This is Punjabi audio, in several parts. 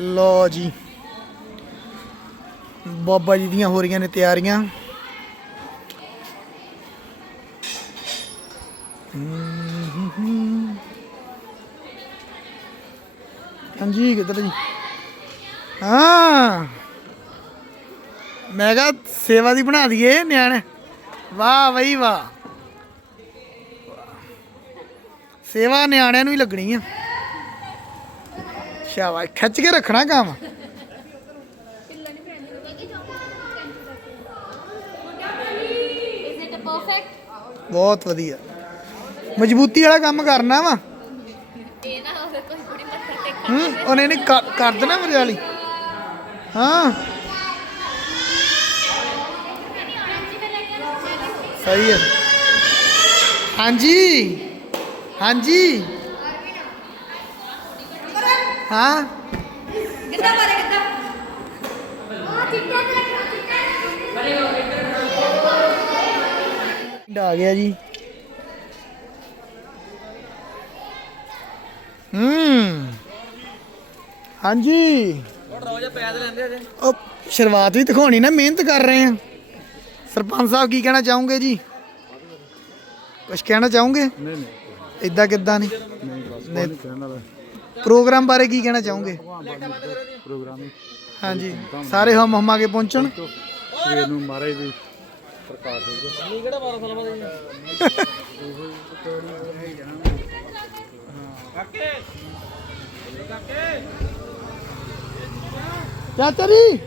ਲੋ ਜੀ। ਬਾਬਾ ਜੀ ਦੀਆਂ ਹੋ ਰਹੀਆਂ ਨੇ ਤਿਆਰੀਆਂ। ਹਾਂਜੀ, ਕਿੱਧਰ ਜੀ? ਹਾਂ। ਮੈਂ ਕਿਹਾ ਸੇਵਾ ਦੀ ਬਣਾ ਦਈਏ ਨਿਆਣੇ। ਵਾਹ ਬਈ ਵਾਹ। ਸੇਵਾ ਨਿਆਣਿਆਂ ਨੂੰ ਹੀ ਲੱਗਣੀ ਆ। ਸ਼ਾਬਾਸ਼, ਖਿੱਚ ਕੇ ਰੱਖਣਾ ਕੰਮ। ਬਹੁਤ ਵਧੀਆ। ਮਜ਼ਬੂਤੀ ਵਾਲਾ ਕੰਮ ਕਰਨਾ ਵਾ। ਇਹ ਨਾ ਹੋਵੇ ਕੋਈ ਕੁੜੀ ਮੱਥਾ ਟੇਕਣ ਹੂੰ, ਉਹਨੇ ਨੇ ਕਰ ਦੇਣਾ ਮੇਰੇ ਵਾਲੀ। ਹਾਂ। ਸਹੀ ਹੈ। ਹਾਂਜੀ। ਹਾਂਜੀ। ਹਾਂ। ਕਿੱਦਾਂ ਮਾਰੇ ਕਿੱਦਾਂ ਉਹ ਚਿੱਟਾ ਤੇ ਰੱਖਣਾ ਚਿੱਟਾ ਆ ਗਿਆ ਜੀ। ਹੂੰ। ਹਾਂਜੀ। ਰੋਜ਼ ਪੈਦ ਲੈਂਦੇ ਅਜੇ ਉਹ ਸ਼ੁਰੂਆਤ ਵੀ ਦਿਖਾਉਣੀ ਨਾ ਮਿਹਨਤ ਕਰ ਰਹੇ ਆ ਸਰਪੰਚ ਸਾਹਿਬ ਕੀ ਕਹਿਣਾ ਚਾਹੋਗੇ ਜੀ? ਕੁਝ ਕਹਿਣਾ ਚਾਹੋਗੇ? ਨਹੀਂ ਨਹੀਂ। ਇਦਾਂ ਕਿੱਦਾਂ ਨਹੀਂ? ਨਹੀਂ ਬਸ ਨਹੀਂ। ਨਹੀਂ ਕਹਿਣ ਵਾਲਾ। ਪ੍ਰੋਗਰਾਮ ਬਾਰੇ ਕੀ ਕਹਿਣਾ ਚਾਹੋਗੇ? ਪ੍ਰੋਗਰਾਮ ਹਾਂਜੀ। ਸਾਰੇ ਹਮ ਹਮਾ ਕੇ ਪਹੁੰਚਣ? ਸਵੇਰ ਨੂੰ ਮਹਾਰਾਜ ਦੀ ਪ੍ਰਕਾਸ਼ ਹੋਊਗਾ। ਚਾਚਾ ਜੀ।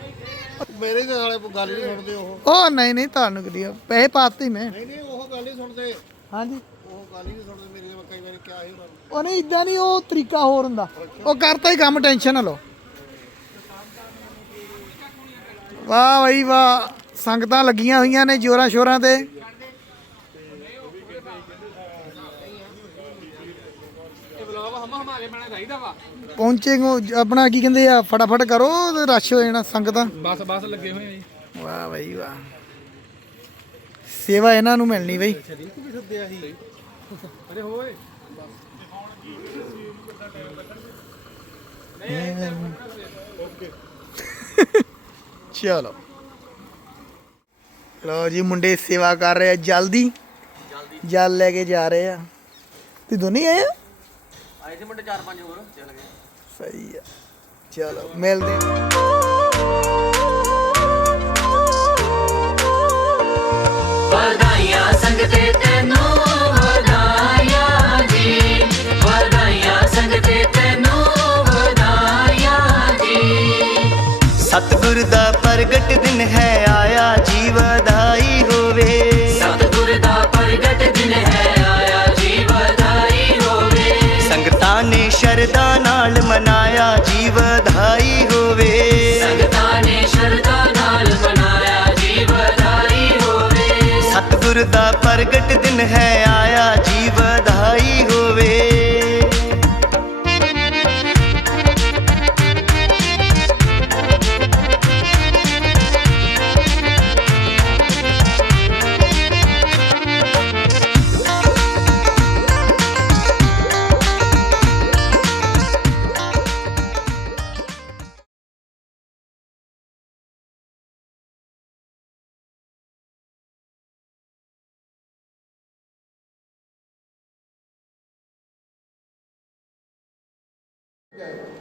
ਮੇਰੇ ਤੇ ਸਾਲੇ ਗੱਲ ਨਹੀਂ ਸੁਣਦੇ ਉਹ। ਉਹ ਨਹੀਂ ਨਹੀਂ ਤੁਹਾਨੂੰ ਕਿਦੀ ਪੈਸੇ ਪਾਤੇ ਮੈਂ। ਨਹੀਂ ਨਹੀਂ ਉਹ ਗੱਲ ਨਹੀਂ ਸੁਣਦੇ। ਹਾਂਜੀ। ਉਹ ਗੱਲ ਹੀ ਨਹੀਂ ਸੁਣਦੇ ਮੇਰੀ ਤੇ ਮੈਂ ਕਈ ਵਾਰੀ ਕਿਹਾ ਸੀ ਉਹਨਾਂ ਨੂੰ ਉਹ ਨਹੀਂ ਇਦਾਂ ਨਹੀਂ ਉਹ ਤਰੀਕਾ ਹੋਰ ਹੁੰਦਾ। ਉਹ ਕਰਤਾ ਹੀ ਕੰਮ ਟੈਨਸ਼ਨ ਨਾ ਲਓ। ਵਾਹ ਬਈ ਵਾਹ। ਸੰਗਤਾਂ ਲੱਗੀਆਂ ਹੋਈਆਂ ਨੇ ਜੋਰਾਂ ਸ਼ੋਰਾਂ ਤੇ। ਪਹੁੰਚੇ ਕੋ ਆਪਣਾ ਕੀ ਕਹਿੰਦੇ ਆ ਫਟਾਫਟ ਕਰੋ ਤੇ ਰਸ਼ ਹੋ ਜਾਣਾ ਸੰਗਤਾਂ। ਬਸ ਬਸ ਲੱਗੇ ਹੋਏ ਆ ਜੀ। ਵਾਹ ਬਈ ਵਾਹ। ਸੇਵਾ ਇਹਨਾਂ ਨੂੰ ਮਿਲਣੀ ਬਈ। ਅਰੇ ਹੋਏ। ਚਲੋ। ਲੋ ਜੀ ਮੁੰਡੇ ਸੇਵਾ ਕਰ ਰਹੇ ਆ ਜਲਦੀ। ਜਲ ਲੈ ਕੇ ਜਾ ਰਹੇ ਆ। ਤੇ ਦੋਨੇ ਆਏ ਆ? ਆਏ ਸੀ ਮੁੰਡੇ ਚਾਰ ਪੰਜ ਹੋਰ। ਚੱਲ ਗਏ। ਸਹੀ ਆ। ਚਲੋ ਮਿਲਦੇ। ਵਧਾਈਆਂ ਸੰਗਤੇ ਤੈਨੂੰ ਸਤਿਗੁਰ ਦਾ ਪ੍ਰਗਟ ਦਿਨ ਹੈ ਆਇਆ ਜੀ ਵਧਾਈ ਹੋਵੇ। ਸਤਿਗੁਰ ਦਾ ਪ੍ਰਗਟ ਦਿਨ ਹੈ ਆਇਆ ਜੀ ਵਧਾਈ ਹੋਵੇ। ਸੰਗਤਾਂ ਨੇ ਸ਼ਰਧਾ ਨਾਲ ਮਨਾਇਆ ਜੀ ਵਧਾਈ ਹੋਵੇ। ਸੰਗਤਾਂ ਨੇ ਸ਼ਰਧਾ ਨਾਲ ਮਨਾਇਆ ਜੀ ਵਧਾਈ ਹੋਵੇ। ਸਤਿਗੁਰ ਦਾ ਪ੍ਰਗਟ ਦਿਨ ਹੈ ਆਇਆ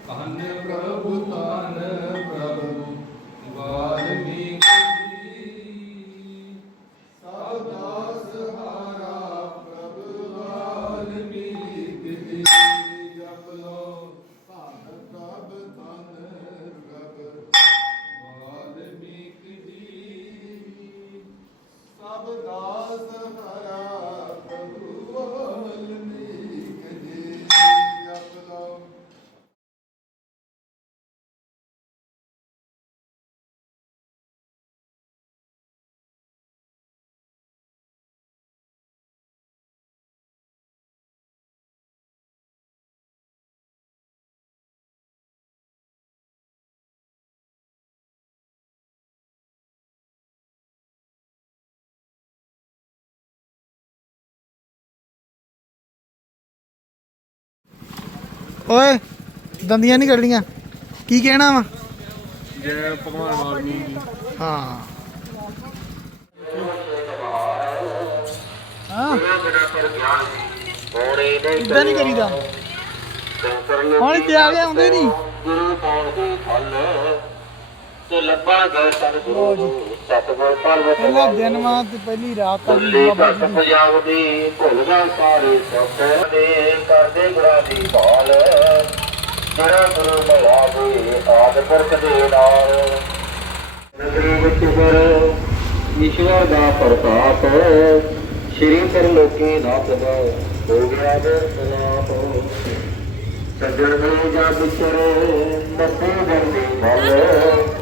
ਧੰਨ ਪ੍ਰਭੂ ਸਭ ਓਏ ਦੰਦੀਆਂ ਨਹੀਂ ਕੱਢਣੀਆਂ। ਕੀ ਕਹਿਣਾ ਵਾ? ਜੈ ਭਗਵਾਨ ਵਾਲਮੀਕੀ ਹਾਂ। ਹਾਂ। ਇਦਾਂ ਨਹੀਂ ਕਰੀਦਾ। ਹੁਣ ਤੇ ਆ ਗਿਆ ਆਉਂਦੇ ਨਹੀਂ। ਗੁਰੂ ਪਾਉਣ ਦੇ ਫਲ? ਤੇ ਲੱਭਾਂਗੇ ਸਤਿਗੁਰੂ। ਸਤਿਗੁਰ ਪਰਵਤ ਪਹਿਲਾ ਦਿਨ ਵਾ ਤੇ ਪਹਿਲੀ ਰਾਤ ਆ ਜੀ ਬਾਬਾ ਜੀ ਦੀ। ਪੰਜਾਬ ਦੀ ਭੁੱਲਦਾ ਸਾਰੇ ਸੁੱਖ ਦੇ ਕਰਦੇ ਗੁਰਾਂ ਦੀ ਭਾਲ ਜਿਹੜਾ ਗੁਰੂ ਮਿਲਾ ਆਦ ਪੁਰਖ ਦੇ ਨਾਲ ਨਗਰੀ ਵਿੱਚ ਗੁਰ ਈਸ਼ਵਰ ਦਾ ਪ੍ਰਤਾਪ ਸ਼੍ਰੀ ਤਰਲੋਕੀ ਨਾਥ ਦਾ ਹੋ ਗਿਆ ਦੇ ਸਲਾਪ ਸੱਜਣ ਨੂੰ ਜਾ ਵਿਚਰੇ, ਮੱਥੇ ਵਰਦੀ ਭਲ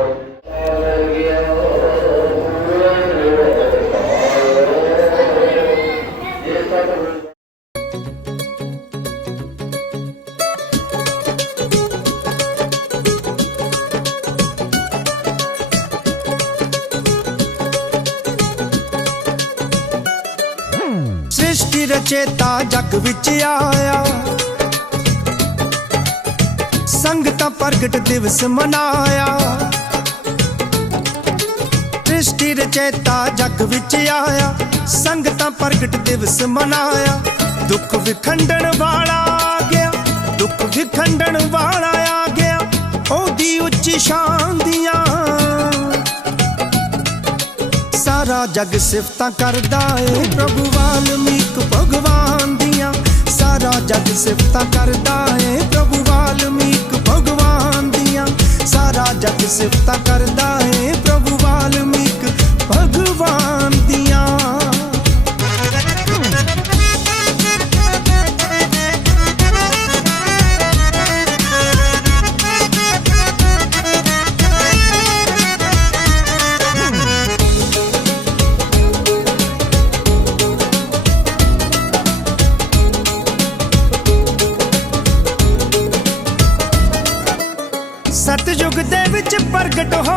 ਸ੍ਰਿਸ਼ਟੀ ਰਚੇਤਾ ਵਿੱਚ ਆਇਆ। ਸੰਗਤਾਂ ਪ੍ਰਗਟ ਦਿਵਸ ਮਨਾਇਆ। ਸ੍ਰਿਸ਼ਟੀ ਰਚੇਤਾ ਜਗ ਵਿੱਚ ਆਇਆ। ਸੰਗਤਾਂ ਪ੍ਰਗਟ ਦਿਵਸ ਮਨਾਇਆ। ਦੁੱਖ ਵਿਖੰਡਣ ਵਾਲਾ ਆ ਗਿਆ। ਦੁੱਖ ਵਿਖੰਡਣ ਵਾਲਾ ਆ ਗਿਆ। ਉਹਦੀ ਉੱਚੀ ਸ਼ਾਨ ਦੀਆਂ ਜਗ ਸਿਫਤਾਂ ਕਰਦਾ ਏ। ਪ੍ਰਭੂ ਵਾਲਮੀਕ ਭਗਵਾਨ ਦੀਆਂ ਸਾਰਾ ਜਗ ਸਿਫਤਾਂ ਕਰਦਾ ਏ। ਪ੍ਰਭੂ ਵਾਲਮੀਕ ਭਗਵਾਨ ਦੀਆਂ ਸਾਰਾ ਜਗ ਸਿਫਤਾਂ ਕਰਦਾ ਏ। ਪ੍ਰਭੂ ਵਾਲਮੀਕ ਭਗਵਾਨ ਵਿੱਚ ਪ੍ਰਗਟ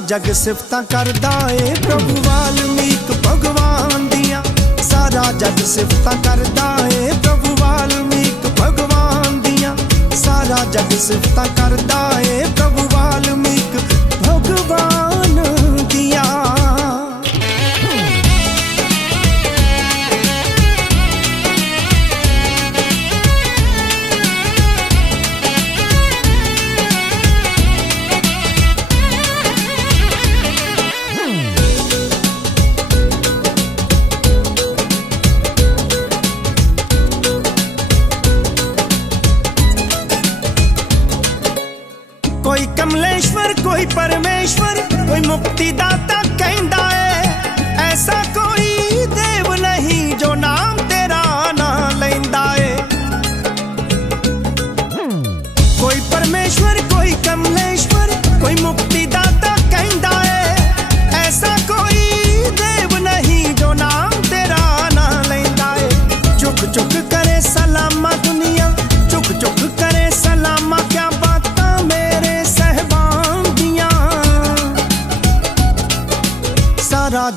ਜਗ ਸਿਫਤਾਂ ਕਰਦਾ ਏ ਪ੍ਰਭੂ ਵਾਲਮੀਕ ਭਗਵਾਨ ਦੀਆਂ। ਸਾਰਾ ਜਗ ਸਿਫਤਾਂ ਕਰਦਾ ਏ ਪ੍ਰਭੂ ਵਾਲਮੀਕ ਭਗਵਾਨ ਦੀਆਂ। ਸਾਰਾ ਜਗ ਸਿਫਤਾਂ ਕਰਦਾ ਏ ਪ੍ਰਭੂ ਵਾਲਮੀਕ ਭਗਵਾਨ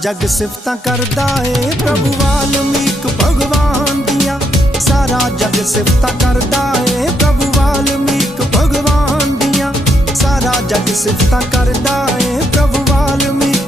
ਜਗ ਸਿਫਤਾਂ ਕਰਦਾ ਏ ਪ੍ਰਭੂ ਵਾਲਮੀਕ ਭਗਵਾਨ ਦੀਆਂ। ਸਾਰਾ ਜਗ ਸਿਫਤਾਂ ਕਰਦਾ ਏ ਪ੍ਰਭੂ ਵਾਲਮੀਕ ਭਗਵਾਨ ਦੀਆਂ। ਸਾਰਾ ਜਗ ਸਿਫਤਾਂ ਕਰਦਾ ਏ ਪ੍ਰਭੂ ਵਾਲਮੀਕ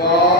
ਵਾਲਮੀਕ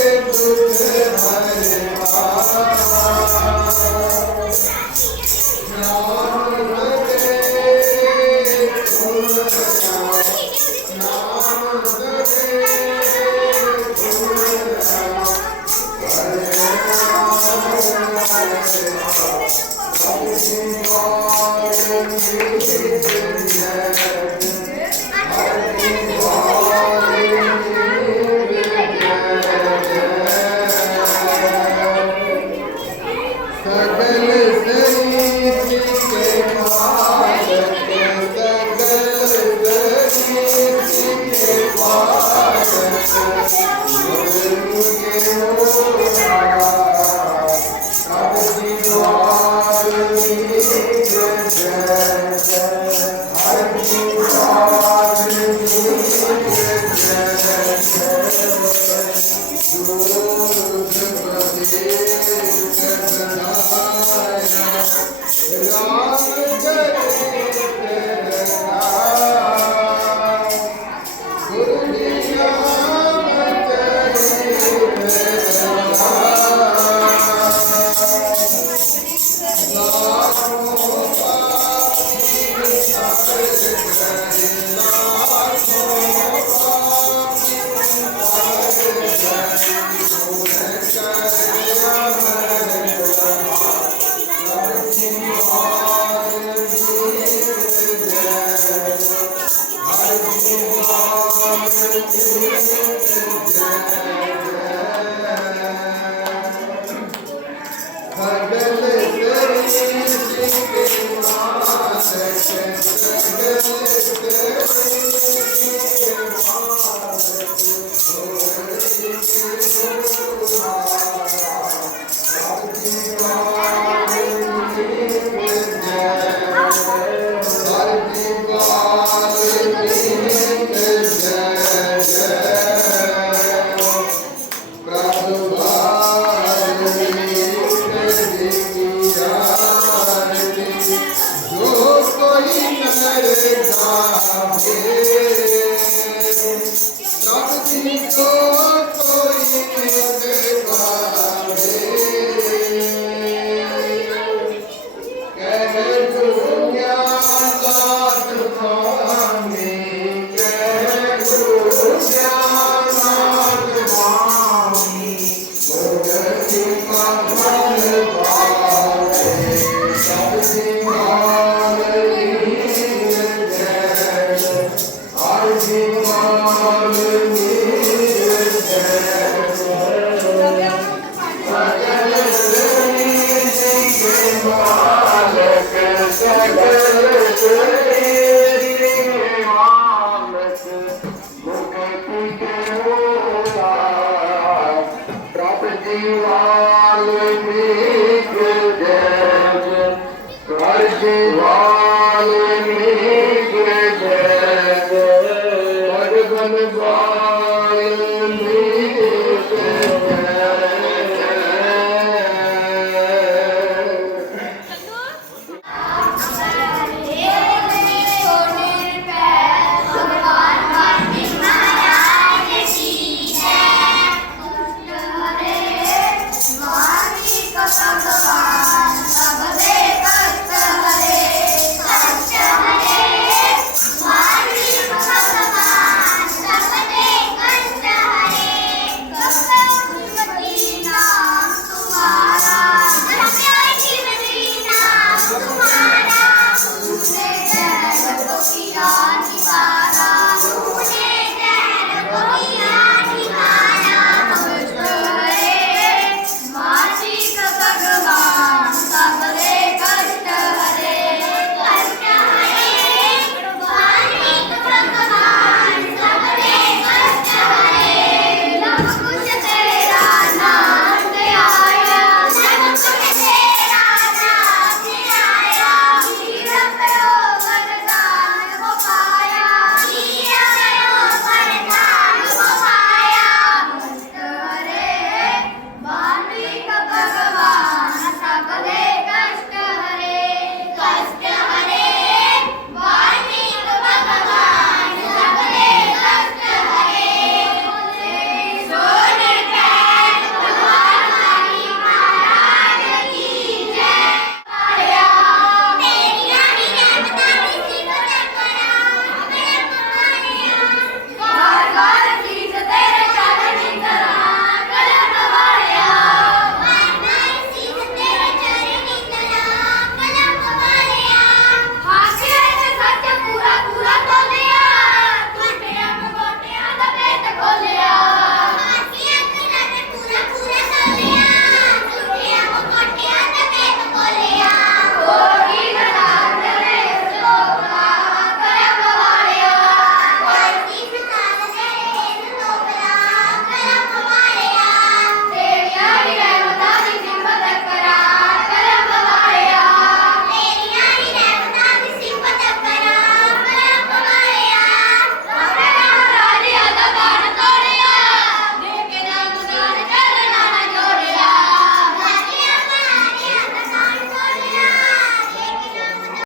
ਕੇ ਸਗਲ ਸ੍ਰਿਸ਼ਟੀ ਗਾਵੇ ਰੱਬ ਜੀ ਕੋ